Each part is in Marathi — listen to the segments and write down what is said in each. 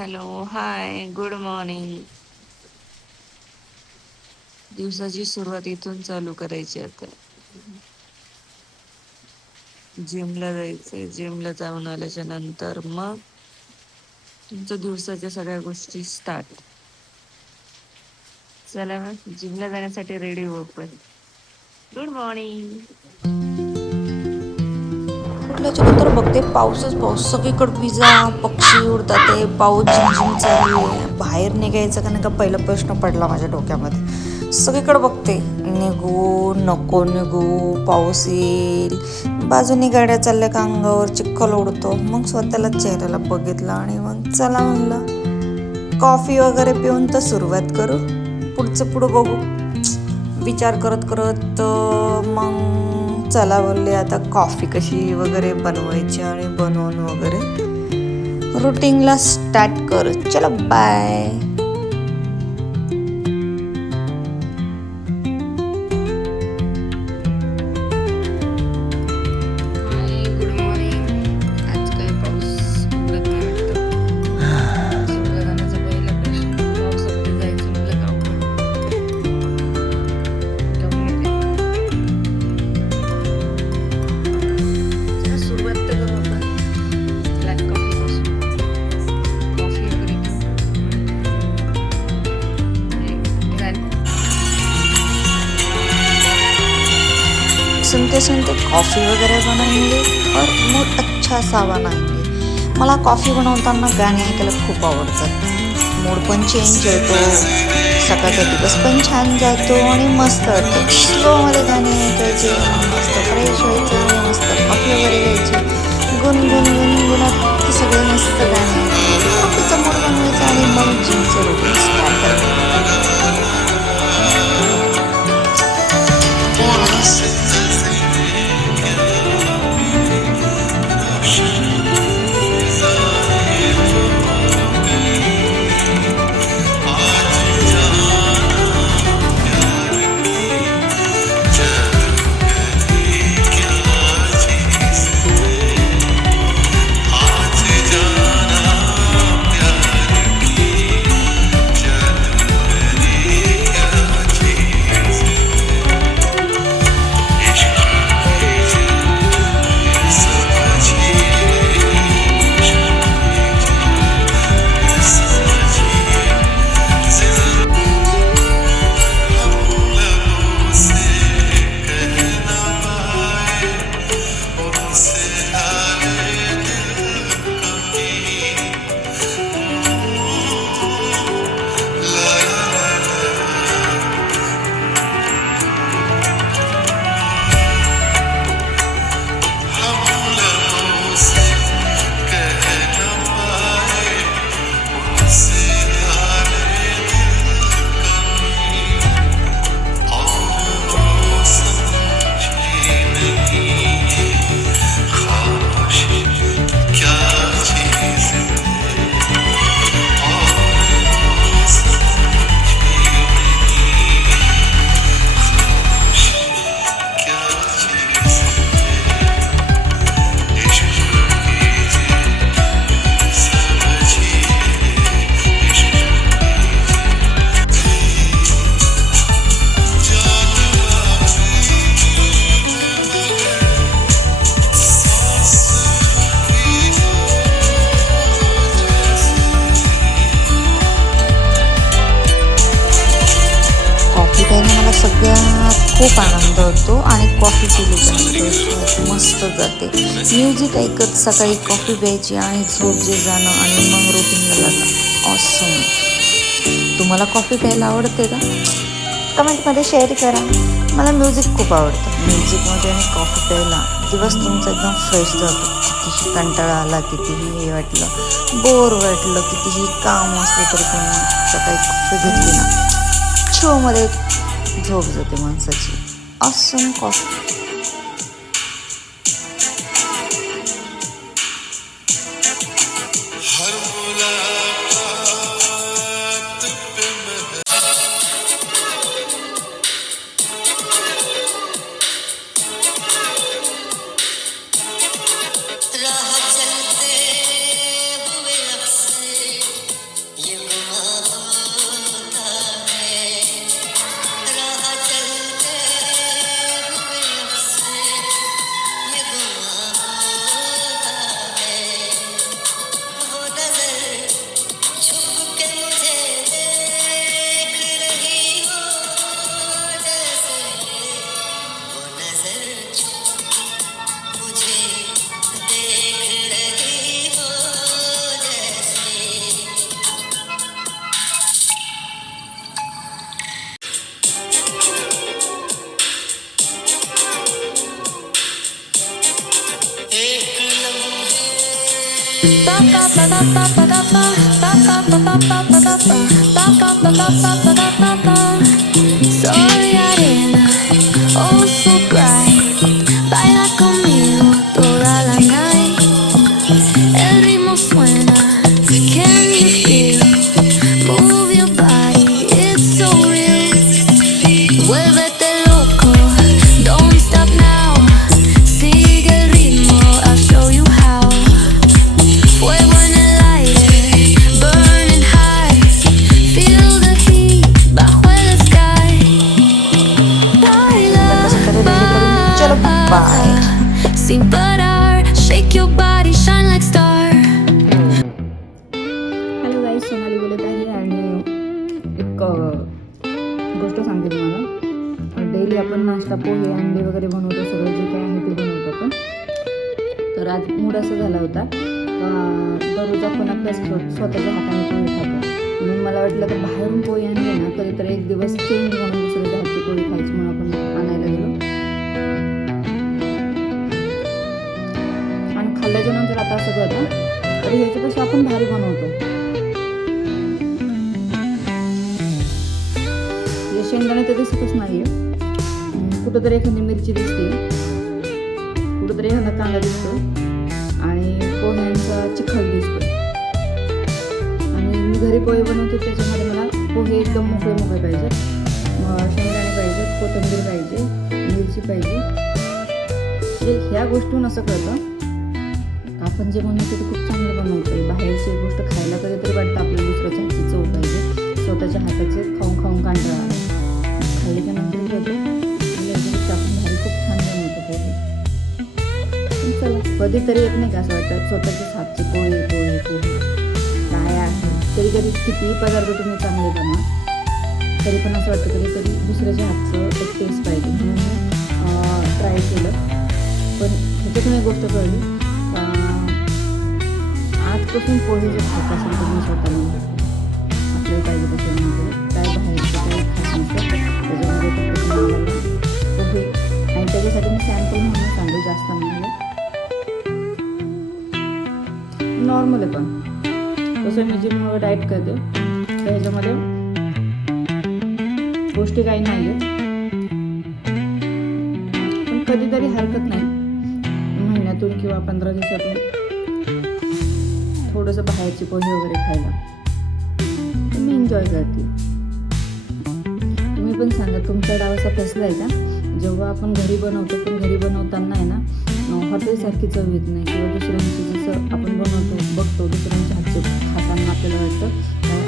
हॅलो, हाय, गुड मॉर्निंग. दिवसाची सुरुवात इथून चालू करायची आता. जिमला जायचंय. जिमला जाऊन आल्याच्या नंतर मग तुमच्या दिवसाच्या सगळ्या गोष्टी स्टार्ट. चला मग जिमला जाण्यासाठी रेडी हो आपण. Good morning. उठल्याच्या नंतर बघते पाऊसच पाऊस, सगळीकडे विजा, पक्षी उडतात आहे, पाऊस झिमझिम चालू आहे. बाहेर निघायचं का नाही का पहिला प्रश्न पडला माझ्या डोक्यामध्ये. सगळीकडे बघते, निघू नको निघू, पाऊस येईल. बाजूनी गाड्या चालल्या का अंगावर चिखल उडतो. मग स्वतःला चेहऱ्याला बघितलं आणि मग चला म्हणलं कॉफी वगैरे पिऊन तर सुरुवात करू, पुढचं पुढं बघू. विचार करत करत मग चला बोलले आता कॉफी कशी वगैरे बनवायची आणि बनवून वगैरे रुटीनला स्टार्ट कर. चला बाय. हाय, गुड मॉर्निंग. आज काय पाऊस उघडत नाही वाटतं. जिमला जाण्याचा पहिला प्रश्न, पावसामध्ये जायचं म्हटलं का अवघड. जाऊन येते. चला सुरुवात तर करू आपण ब्लॅक कॉफीपासून. कॉफी वगैरे सुनते सुनते कॉफ़ी वगैरे बनाएंगे और मूड अच्छा सा बनाएंगे. मला कॉफी बनवताना गाणे ऐकायला खूप आवडतात. मूड पण चेंज होतो, सकाळचा दिवस पण छान जातो आणि मस्त वाटतं. स्लोमध्ये गाणे ऐकायचे, मस्त फ्रेश व्हायचं आणि मस्त कॉफी वगैरे घ्यायची. गुणगुणत की सगळे मस्त गाणे ऐकायचे, कॉफीचा मूड बनवायचा आणि मग जिमचं रुटीन स्टार्ट करायचं. सगळ्यात खूप आनंद होतो आणि कॉफी पिल्याच्यानंतर मस्त जाते. म्युझिक ऐकत सकाळी कॉफी प्यायची आणि झोप जे जाणं आणि मग रुटीनला जातं. ऑसम. तुम्हाला कॉफी प्यायला आवडते का? कमेंटमध्ये शेअर करा. मला म्युझिक खूप आवडतं. म्युझिकमध्ये आणि कॉफी प्यायला दिवस तुमचा एकदम फ्रेश जातो. कितीही कंटाळा आला, कितीही हे वाटलं, बोर वाटलं, कितीही काम असलं तरी पण सकाळी कॉफी घेतली ना, शोमध्ये झोप जाते माणसाची. Awesome coffee. Soy arena, oh so bright. Baila conmigo toda la night. El ritmo suena, can you feel? Move your body, it's so real. Vuélvete loco, don't stop now. Sigue el ritmo, I'll show you how. Fuego en el aire, burning high. Feel the heat bajo el sky. Baila, चलो bye. sin parar, shake your body, shine like star. Hello guys, Sonali बोलत आहे आणि एक गोष्ट सांगते तुम्हाला. डेली आपण नाश्ता, पोहे, अंडे वगैरे बनवतो, सगळं जे काय आहे ते बनवतो आपण. तर आज मूड असा झाला होता दररोज आपण आपल्या स्वतःच्या हाताने पोहे खातो. म्हणून मला वाटलं तर बाहेरून पोहे आणले ना कधीतरी एक दिवस चेंज म्हणून दुसऱ्या हातची पोहे खायची म्हणून आपण आणायला गेलो. आणि खाल्ल्याच्या नंतर आता असं कळतं तर ह्याच्यापेक्षा आपण भारी बनवतो. शेंगदाणे तर दिसतच नाही आहे, कुठंतरी एखादी मिरची दिसते, कुठंतरी एखादा कांदा दिसतो आणि पोह्यांचा चिखल दिसतो. आणि मी घरी पोहे बनवते त्याच्यामध्ये मला पोहे एकदम मोकळे मोकळे पाहिजेत, शेंगदाणे पाहिजेत, कोथिंबीर पाहिजे, मिरची पाहिजे. म्हणजे ह्या गोष्टीहून असं कळतं आपण जे बनवतो ते खूप चांगलं बनवतो. बाहेरची गोष्ट खायला कधीतरी वाटतं आपल्याला दुसऱ्याच्या हातची चव पाहिजे, स्वतःच्या हाताचे खाऊन खाऊन कंटाळा आला. खाल्ल्याच्या नंतर होतं आपण भारी खूप छान बनवतो पोहे. चला कधीतरी येत नाही का असं वाटतं स्वतःच्याच हातचे पोहे पोहे पोहे काय आहे. कधी कधी कितीही पदार्थ तुम्ही चांगले बनवा तरी पण असं वाटतं कधी कधी दुसऱ्याच्या हातचं एक टेस्ट पाहिजे. म्हणून मी ट्राय केलं. पण ह्याच्यातून एक गोष्ट कळली, आजपासून पोहे जर खात असेल तर मी स्वतः आपल्याला पाहिजे त्याच्यामध्ये काय बाहेरचं काही खात नसतं. त्याच्यामध्ये फक्त पोहे आणि त्याच्यासाठी मी सॅम्पल म्हणून सांगू, जास्त नाही नॉर्मल आहे. पण तसं मी जिमवर डाएट करते तर ह्याच्यामध्ये गोष्टी काही नाही आहेत. पण कधीतरी हरकत नाही महिन्यातून किंवा 15 दिवसातून थोडंसं बाहेरची पोहे वगैरे खायला मी एन्जॉय करते. तुम्ही पण सांगा तुमचा डाव असा फसला आहे का जेव्हा आपण घरी बनवतो पण घरी बनवताना आहे ना हॉटेलसारखी चव येत नाही, किंवा दुसऱ्यांची जसं आपण बनवतो बघतो दुसऱ्यांच्या हातचे खाताना आपल्याला वाटतं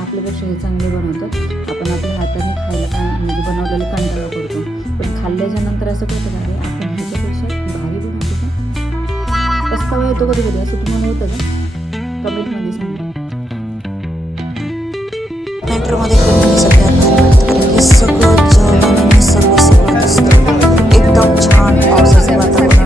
आपल्यापेक्षा हे चांगले बनवतात, आपण आपल्या हाताने खायला काय म्हणजे बनवलेले कंटाळा करतो. पण खाल्ल्याच्या नंतर असं कळतं का रे आपण ह्याच्यापेक्षा भारी बनवतो का, पस्तावा येतो कधी कधी. असं तुम्हाला होतं का? कमेंटमध्ये सांगा. मेट्रोमध्ये फिरणं सगळ्यात भारी वाटतं कारण हे सगळं जग आणि निसर्ग सगळं दिसतं. एकदम छान पावसाचं वातावरण.